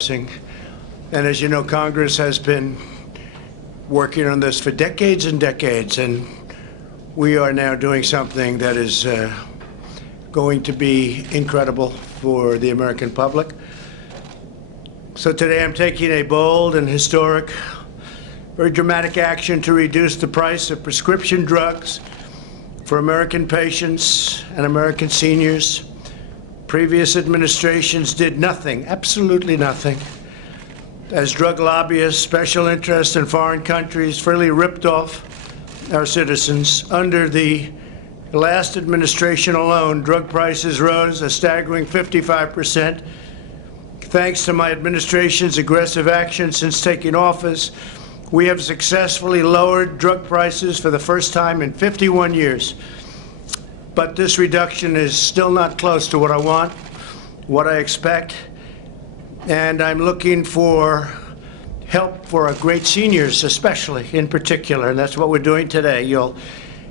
And as you know, Congress has been working on this for decades and decades, and we are now doing something that is going to be incredible for the American public. So today I'm taking a bold and historic, very dramatic action to reduce the price of prescription drugs for American patients and American seniors. Previous administrations did nothing, absolutely nothing, as drug lobbyists, special interests in foreign countries freely ripped off our citizens. Under the last administration alone, drug prices rose a staggering 55%. Thanks to my administration's aggressive action since taking office, we have successfully lowered drug prices for the first time in 51 years. But this reduction is still not close to what I want, what I expect, and I'm looking for help for our great seniors, especially in particular, and that's what we're doing today. You'll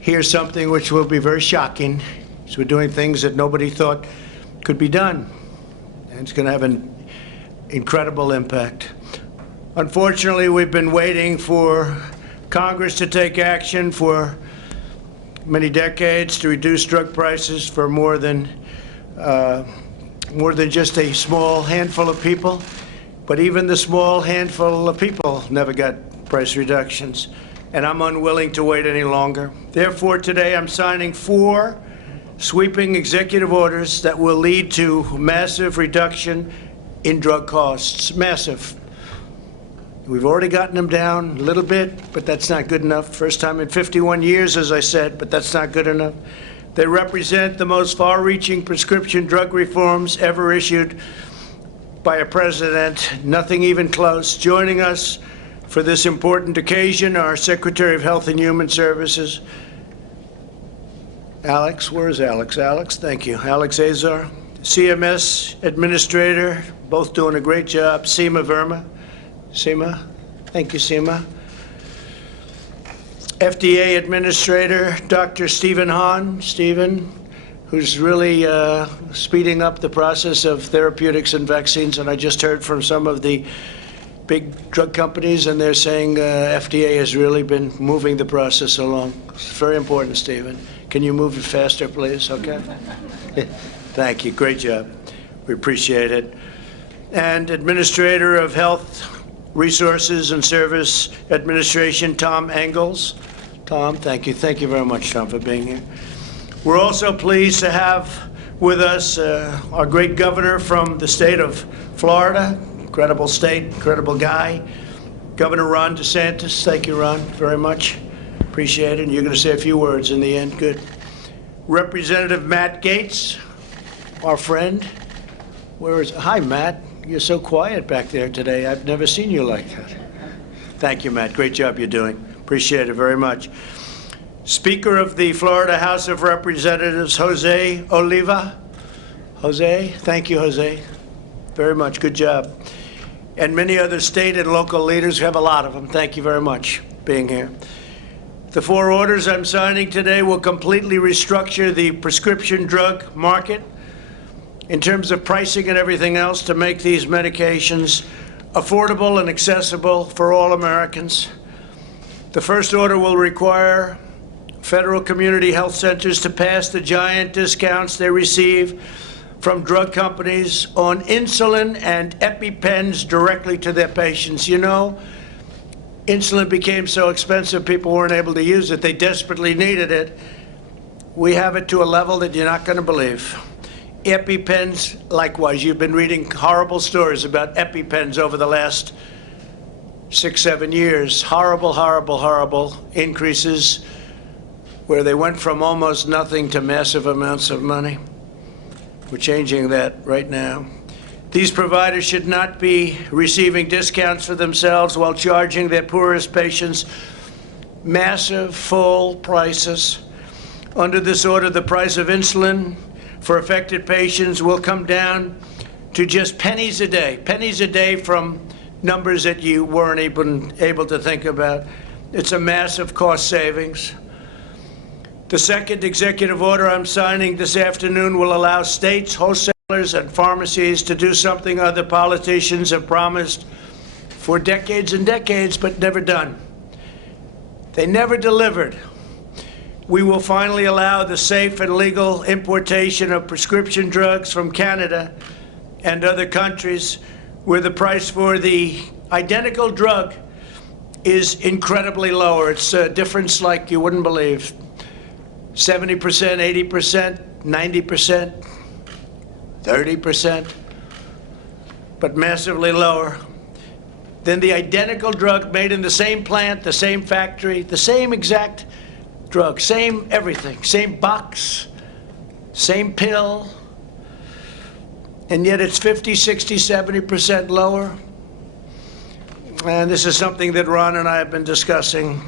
hear something which will be very shocking. So we're doing things that nobody thought could be done, and it's going to have an incredible impact. Unfortunately, we've been waiting for Congress to take action for many decades to reduce drug prices for more than just a small handful of people. But even the small handful of people never got price reductions, and I'm unwilling to wait any longer. Therefore, today I'm signing 4 sweeping executive orders that will lead to massive reduction in drug costs. Massive. We've already gotten them down a little bit, but that's not good enough. First time in 51 years, as I said, but that's not good enough. They represent the most far-reaching prescription drug reforms ever issued by a president, nothing even close. Joining us for this important occasion, our Secretary of Health and Human Services, Alex. Where is Alex? Alex, thank you. Alex Azar, CMS Administrator, both doing a great job. Seema Verma. Seema, thank you, Seema. FDA Administrator, Dr. Stephen Hahn. Stephen, who's really speeding up the process of therapeutics and vaccines. And I just heard from some of the big drug companies, and they're saying FDA has really been moving the process along. It's very important, Stephen. Can you move it faster, please? Okay. Thank you. Great job. We appreciate it. And Administrator of Health Resources and Service Administration, Tom Engels. Tom, thank you. Thank you very much, Tom, for being here. We're also pleased to have with us our great governor from the state of Florida. Incredible state, incredible guy. Governor Ron DeSantis. Thank you, Ron, very much. Appreciate it. And you're going to say a few words in the end. Good. Representative Matt Gaetz, our friend. Where is? Hi, Matt. You're so quiet back there today. I've never seen you like that. Thank you, Matt. Great job you're doing. Appreciate it very much. Speaker of the Florida House of Representatives, Jose Oliva. Jose, thank you, Jose. Very much. Good job. And many other state and local leaders. We have a lot of them. Thank you very much for being here. The 4 orders I'm signing today will completely restructure the prescription drug market in terms of pricing and everything else to make these medications affordable and accessible for all Americans. The first order will require federal community health centers to pass the giant discounts they receive from drug companies on insulin and EpiPens directly to their patients. You know, insulin became so expensive people weren't able to use it. They desperately needed it. We have it to a level that you're not going to believe. EpiPens, likewise. You've been reading horrible stories about EpiPens over the last 6-7 years. Horrible, horrible, horrible increases where they went from almost nothing to massive amounts of money. We're changing that right now. These providers should not be receiving discounts for themselves while charging their poorest patients massive full prices. Under this order, the price of insulin for affected patients will come down to just pennies a day from numbers that you weren't able to think about. It's a massive cost savings. The second executive order I'm signing this afternoon will allow states, wholesale and pharmacies to do something other politicians have promised for decades and decades, but never done. They never delivered. We will finally allow the safe and legal importation of prescription drugs from Canada and other countries where the price for the identical drug is incredibly lower. It's a difference like you wouldn't believe. 70%, 80%, 90%, 30%, but massively lower than the identical drug made in the same plant, the same factory, the same exact drug, same everything, same box, same pill, and yet it's 50, 60, 70% lower. And this is something that Ron and I have been discussing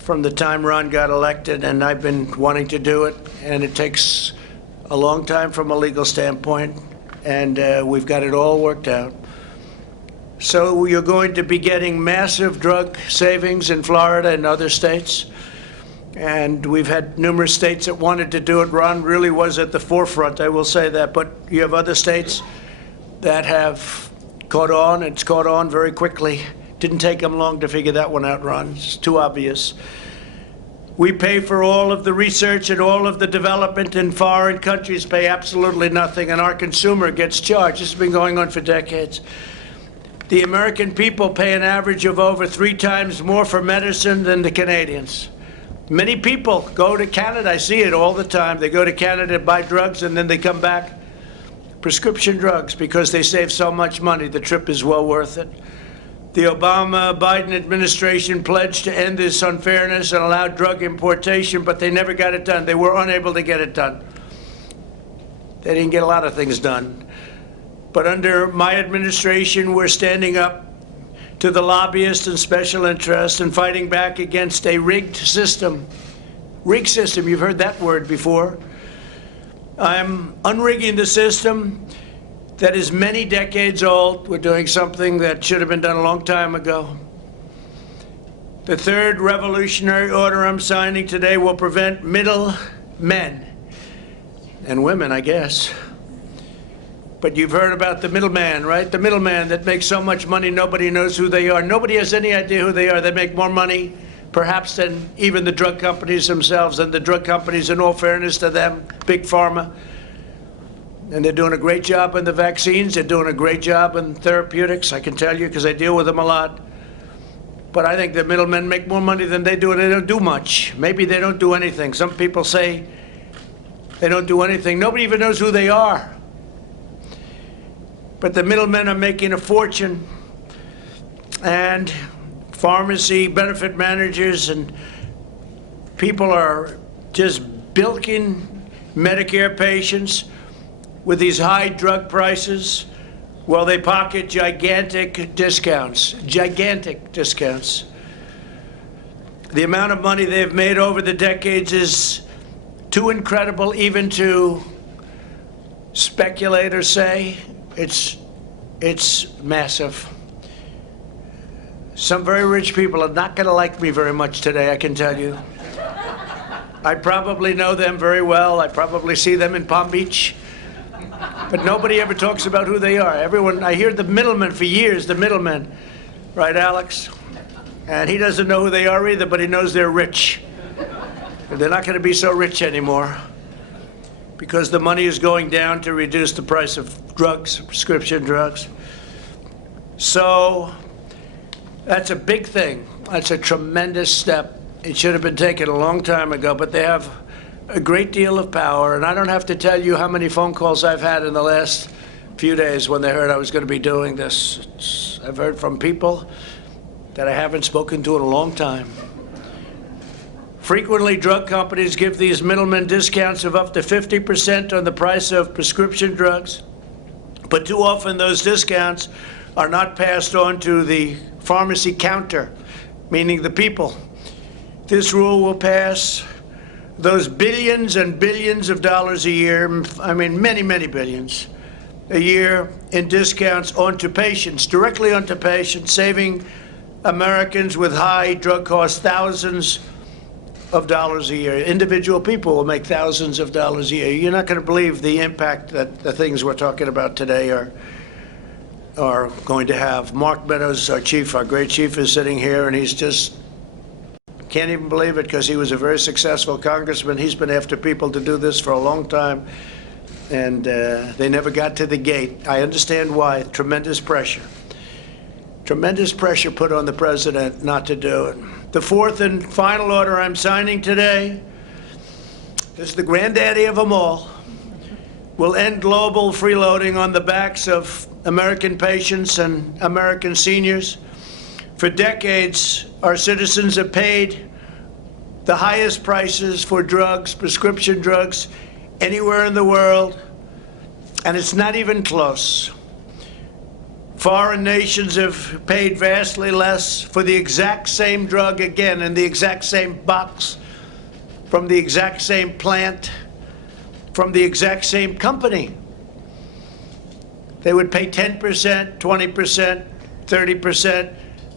from the time Ron got elected, and I've been wanting to do it, and it takes a long time from a legal standpoint, and we've got it all worked out. So you're going to be getting massive drug savings in Florida and other states, and we've had numerous states that wanted to do it. Ron really was at the forefront, I will say that, but you have other states that have caught on. It's caught on very quickly. Didn't take them long to figure that one out, Ron. It's too obvious. We pay for all of the research and all of the development, and foreign countries pay absolutely nothing, and our consumer gets charged. This has been going on for decades. The American people pay an average of over 3 times more for medicine than the Canadians. Many people go to Canada. I see it all the time. They go to Canada to buy drugs, and then they come back, prescription drugs, because they save so much money. The trip is well worth it. The Obama-Biden administration pledged to end this unfairness and allow drug importation, but they never got it done. They were unable to get it done. They didn't get a lot of things done. But under my administration, we're standing up to the lobbyists and special interests and fighting back against a rigged system. Rigged system, you've heard that word before. I'm unrigging the system that is many decades old. We're doing something that should have been done a long time ago. The third revolutionary order I'm signing today will prevent middlemen and women, I guess. But you've heard about the middleman, right? The middleman that makes so much money nobody knows who they are. Nobody has any idea who they are. They make more money, perhaps, than even the drug companies themselves. And the drug companies, in all fairness to them, Big Pharma, and they're doing a great job in the vaccines. They're doing a great job in therapeutics, I can tell you, because I deal with them a lot. But I think the middlemen make more money than they do, and they don't do much. Maybe they don't do anything. Some people say they don't do anything. Nobody even knows who they are. But the middlemen are making a fortune, and pharmacy benefit managers and people are just bilking Medicare patients with these high drug prices while they pocket gigantic discounts. Gigantic discounts. The amount of money they've made over the decades is too incredible even to speculate or say. It's massive. Some very rich people are not going to like me very much today, I can tell you. I probably know them very well. I probably see them in Palm Beach. But nobody ever talks about who they are. Everyone, I hear the middleman for years, the middleman. Right, Alex? And he doesn't know who they are either, but he knows they're rich. And they're not going to be so rich anymore, because the money is going down to reduce the price of drugs, prescription drugs. So that's a big thing. That's a tremendous step. It should have been taken a long time ago, but they have a great deal of power. And I don't have to tell you how many phone calls I've had in the last few days when they heard I was going to be doing this. I've heard from people that I haven't spoken to in a long time. Frequently, drug companies give these middlemen discounts of up to 50% on the price of prescription drugs, but too often those discounts are not passed on to the pharmacy counter, meaning the people. This rule will pass those billions and billions of dollars a year, I mean many, many billions a year in discounts onto patients, directly onto patients, saving Americans with high drug costs thousands of dollars a year. Individual people will make thousands of dollars a year. You're not going to believe the impact that the things we're talking about today are going to have. Mark Meadows, our great chief, is sitting here, and he's just can't even believe it because he was a very successful congressman. He's been after people to do this for a long time, and they never got to the gate. I understand why. Tremendous pressure. Tremendous pressure put on the president not to do it. The fourth and final order I'm signing today is the granddaddy of them all. Will end global freeloading on the backs of American patients and American seniors. For decades, our citizens have paid the highest prices for drugs, prescription drugs, anywhere in the world, and it's not even close. Foreign nations have paid vastly less for the exact same drug again in the exact same box, from the exact same plant, from the exact same company. They would pay 10%, 20%, 30%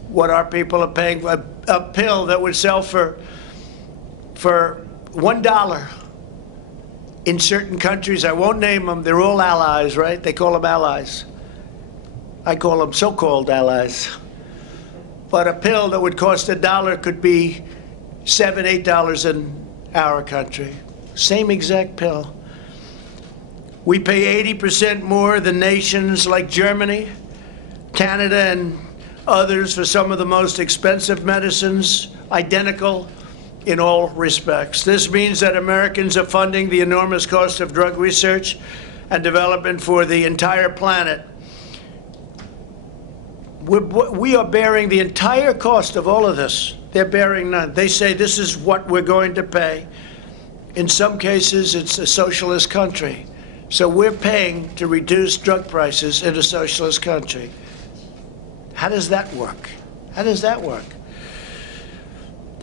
what our people are paying for a pill that would sell for $1 in certain countries. I won't name them. They're all allies, right? They call them allies. I call them so-called allies. But a pill that would cost $1 could be $7, $8 in our country. Same exact pill. We pay 80% more than nations like Germany, Canada, and others for some of the most expensive medicines, identical in all respects. This means that Americans are funding the enormous cost of drug research and development for the entire planet. We are bearing the entire cost of all of this. They're bearing none. They say this is what we're going to pay. In some cases, it's a socialist country. So we're paying to reduce drug prices in a socialist country. How does that work? How does that work?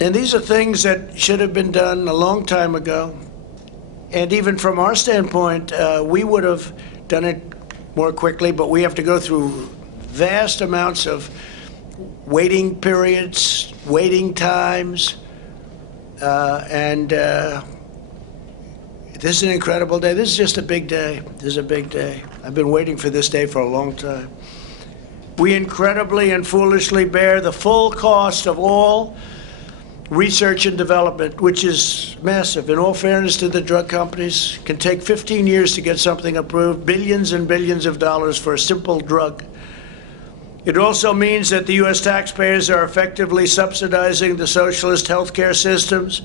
And these are things that should have been done a long time ago. And even from our standpoint, we would have done it more quickly, but we have to go through vast amounts of waiting periods, waiting times, and this is an incredible day. This is just a big day. This is a big day. I've been waiting for this day for a long time. We incredibly and foolishly bear the full cost of all research and development, which is massive. In all fairness to the drug companies, it can take 15 years to get something approved, billions and billions of dollars for a simple drug. It also means that the U.S. taxpayers are effectively subsidizing the socialist healthcare systems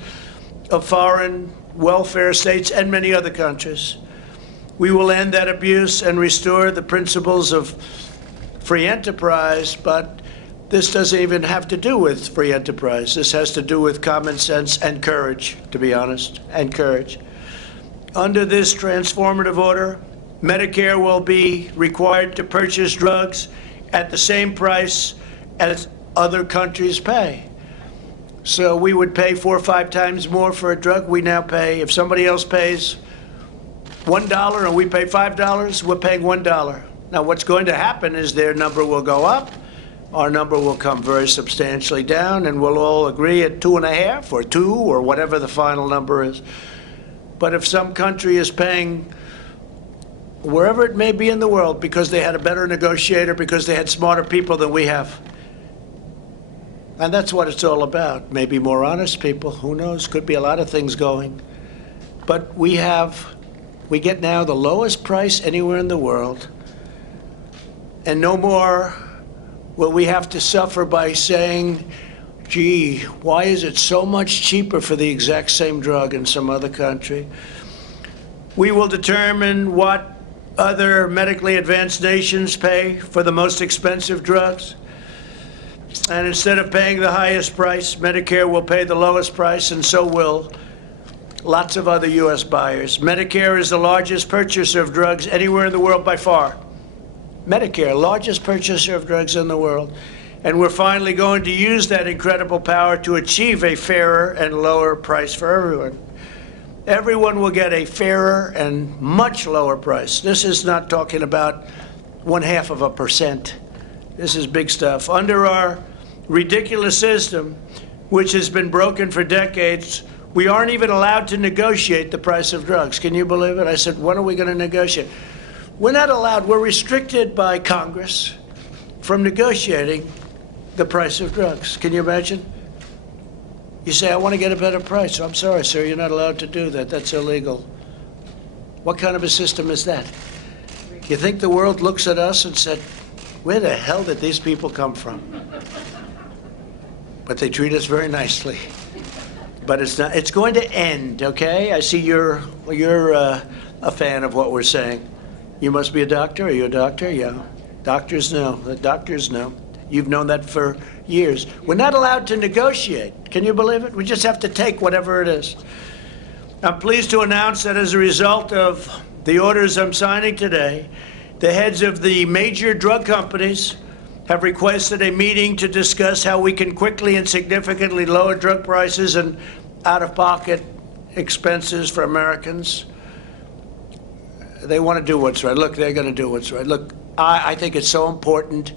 of foreign welfare states and many other countries. We will end that abuse and restore the principles of free enterprise, but this doesn't even have to do with free enterprise. This has to do with common sense and courage, to be honest, and courage. Under this transformative order, Medicare will be required to purchase drugs at the same price as other countries pay. So we would pay 4 or 5 times more for a drug. We now pay, if somebody else pays $1 and we pay $5, we're paying $1. Now what's going to happen is their number will go up, our number will come very substantially down, and we'll all agree at 2.5 or 2 or whatever the final number is. But if some country is paying wherever it may be in the world because they had a better negotiator, because they had smarter people than we have, and that's what it's all about. Maybe more honest people, who knows, could be a lot of things going. But we get now the lowest price anywhere in the world, and no more will we have to suffer by saying, gee, why is it so much cheaper for the exact same drug in some other country? We will determine what other medically advanced nations pay for the most expensive drugs. And instead of paying the highest price, Medicare will pay the lowest price, and so will lots of other U.S. buyers. Medicare is the largest purchaser of drugs anywhere in the world by far. Medicare, largest purchaser of drugs in the world. And we're finally going to use that incredible power to achieve a fairer and lower price for everyone. Everyone will get a fairer and much lower price. This is not talking about 0.5%. This is big stuff. Under our ridiculous system, which has been broken for decades, We aren't even allowed to negotiate the price of drugs. Can you believe it? I said, when are we going to negotiate? We're not allowed. We're restricted by Congress from negotiating the price of drugs. Can you imagine? You say, I want to get a better price. I'm sorry, sir, you're not allowed to do that. That's illegal. What kind of a system is that? You think the world looks at us and said, where the hell did these people come from? But they treat us very nicely. But it's not. It's going to end, okay? I see you're a fan of what we're saying. You must be a doctor. Are you a doctor? Yeah. Doctors know. The doctors know. You've known that for years. We're not allowed to negotiate. Can you believe it? We just have to take whatever it is. I'm pleased to announce that as a result of the orders I'm signing today, the heads of the major drug companies have requested a meeting to discuss how we can quickly and significantly lower drug prices and out-of-pocket expenses for Americans. They want to do what's right. Look, they're going to do what's right. Look, I think it's so important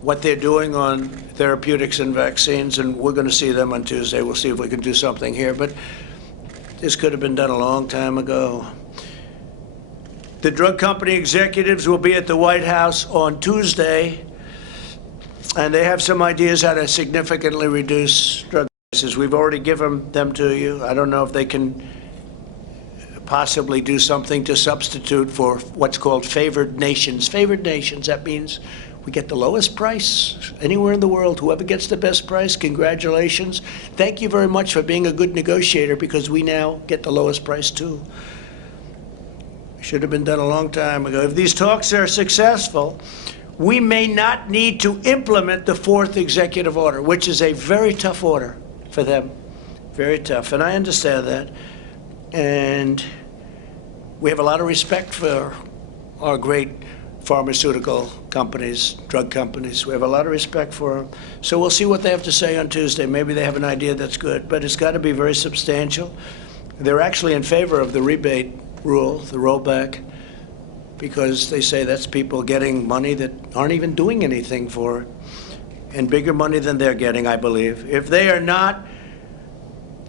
what they're doing on therapeutics and vaccines, and we're going to see them on Tuesday. We'll see if we can do something here, but this could have been done a long time ago. The drug company executives will be at the White House on Tuesday, and they have some ideas how to significantly reduce drug prices. We've already given them to you. I don't know if they can possibly do something to substitute for what's called favored nations. Favored nations, that means we get the lowest price anywhere in the world. Whoever gets the best price, congratulations. Thank you very much for being a good negotiator, because we now get the lowest price too. Should have been done a long time ago. If these talks are successful, we may not need to implement the fourth executive order, which is a very tough order for them. Very tough. And I understand that. And we have a lot of respect for our great pharmaceutical companies, drug companies. We have a lot of respect for them. So we'll see what they have to say on Tuesday. Maybe they have an idea that's good, but it's got to be very substantial. They're actually in favor of the rebate rule, the rollback, because they say that's people getting money that aren't even doing anything for it, and bigger money than they're getting, I believe. If they are not,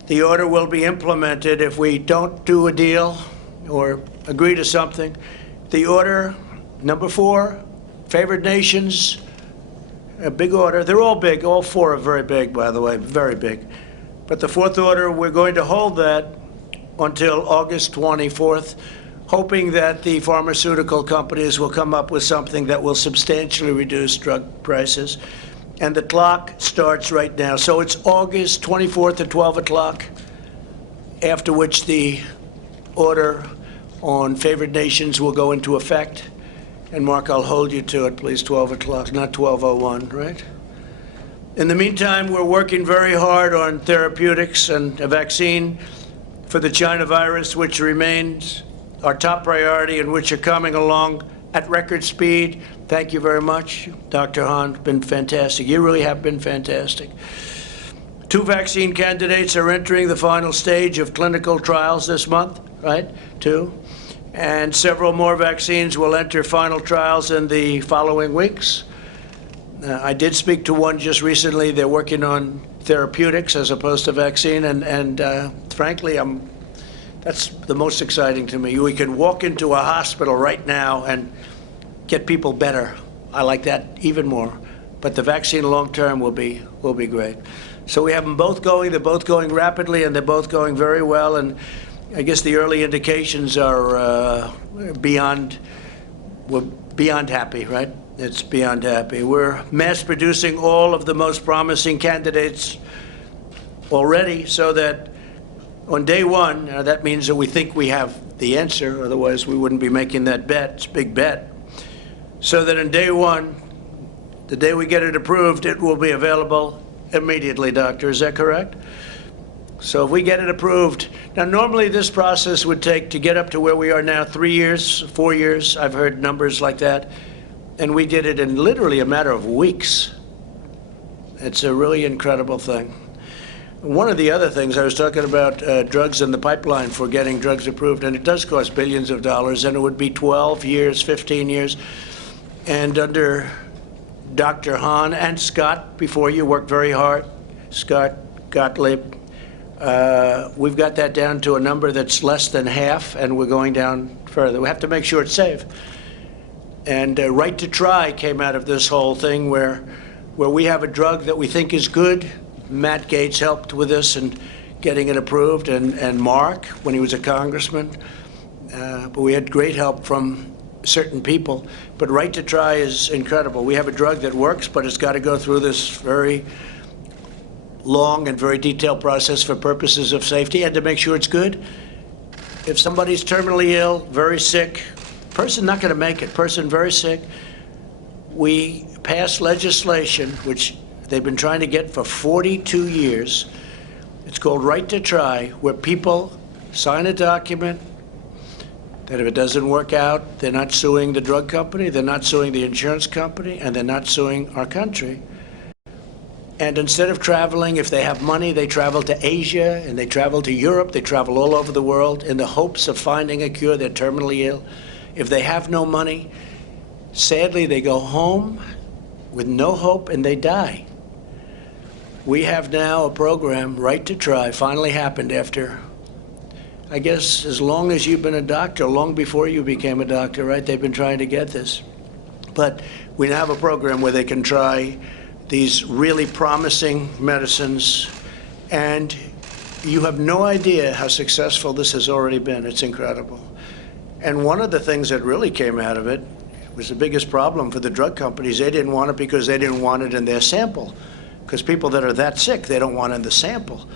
the order will be implemented if we don't do a deal or agree to something. The order, number 4, favored nations, a big order. They're all big. All 4 are very big, by the way, very big. But the 4th order, we're going to hold that until August 24th, hoping that the pharmaceutical companies will come up with something that will substantially reduce drug prices. And the clock starts right now. So it's August 24th at 12 o'clock, after which the order on favored nations will go into effect. And Mark, I'll hold you to it, please, 12 o'clock, not 12:01, right? In the meantime, we're working very hard on therapeutics and a vaccine for the China virus, which remains our top priority and which are coming along at record speed. Thank you very much, Dr. Hahn. Been fantastic. You really have been fantastic. 2 vaccine candidates are entering the final stage of clinical trials this month, right? 2. And several more vaccines will enter final trials in the following weeks. I did speak to one just recently. They're working on therapeutics as opposed to vaccine, and frankly, that's the most exciting to me. We can walk into a hospital right now and get people better. I like that even more. But the vaccine long-term will be great. So we have them both going. They're both going rapidly, and they're both going very well. And I guess the early indications are we're beyond happy, right? It's beyond happy. We're mass producing all of the most promising candidates already, so that on day 1, that means that we think we have the answer, otherwise we wouldn't be making that bet. It's a big bet. So that on day 1, the day we get it approved, it will be available immediately, doctor. Is that correct? So if we get it approved, now normally this process would take, to get up to where we are now, 3 years, 4 years. I've heard numbers like that. And we did it in literally a matter of weeks. It's a really incredible thing. One of the other things, I was talking about drugs in the pipeline for getting drugs approved, and it does cost billions of dollars, and it would be 12 years, 15 years. And under Dr. Hahn and Scott, before you, worked very hard, Scott Gottlieb, We've got that down to a number that's less than half, and we're going down further. We have to make sure it's safe. And Right to Try came out of this whole thing where we have a drug that we think is good. Matt Gaetz helped with this and getting it approved, and Mark when he was a congressman. But we had great help from certain people. But Right to Try is incredible. We have a drug that works, but it's got to go through this very long and very detailed process for purposes of safety and to make sure it's good. If somebody's terminally ill, very sick, person not going to make it, person very sick, we passed legislation, which they've been trying to get for 42 years. It's called Right to Try, where people sign a document that if it doesn't work out, they're not suing the drug company, they're not suing the insurance company, and they're not suing our country. And instead of traveling, if they have money, they travel to Asia, and they travel to Europe, they travel all over the world in the hopes of finding a cure. They're terminally ill. If they have no money, sadly, they go home with no hope and they die. We have now a program, Right to Try, finally happened after, I guess, as long as you've been a doctor, long before you became a doctor, right? They've been trying to get this. But we now have a program where they can try these really promising medicines, and you have no idea how successful this has already been. It's incredible. And one of the things that really came out of it was the biggest problem for the drug companies. They didn't want it because they didn't want it in their sample, because people that are that sick, they don't want it in the sample.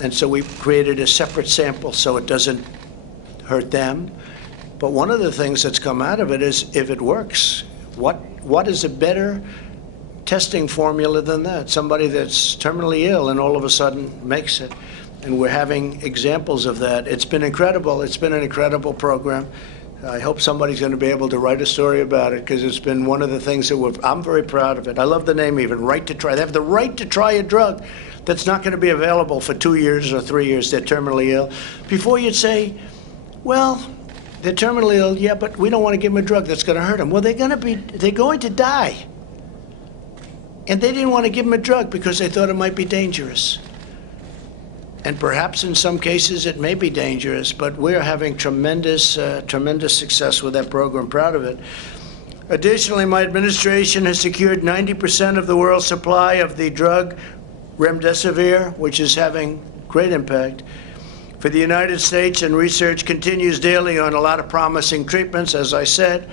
And so we created a separate sample so it doesn't hurt them. But one of the things that's come out of it is, if it works, what is a better testing formula than that? Somebody that's terminally ill and all of a sudden makes it. And we're having examples of that. It's been incredible. It's been an incredible program. I hope somebody's going to be able to write a story about it, because it's been one of the things that I'm very proud of it. I love the name even, Right to Try. They have the right to try a drug that's not going to be available for 2 years or 3 years. They're terminally ill. Before you'd say, well, they're terminally ill, yeah, but we don't want to give them a drug that's going to hurt them. Well, they're going to die. And they didn't want to give them a drug because they thought it might be dangerous. And perhaps in some cases it may be dangerous, but we're having tremendous success with that program. Proud of it. Additionally, my administration has secured 90% of the world's supply of the drug Remdesivir, which is having great impact for the United States, and research continues daily on a lot of promising treatments, as I said.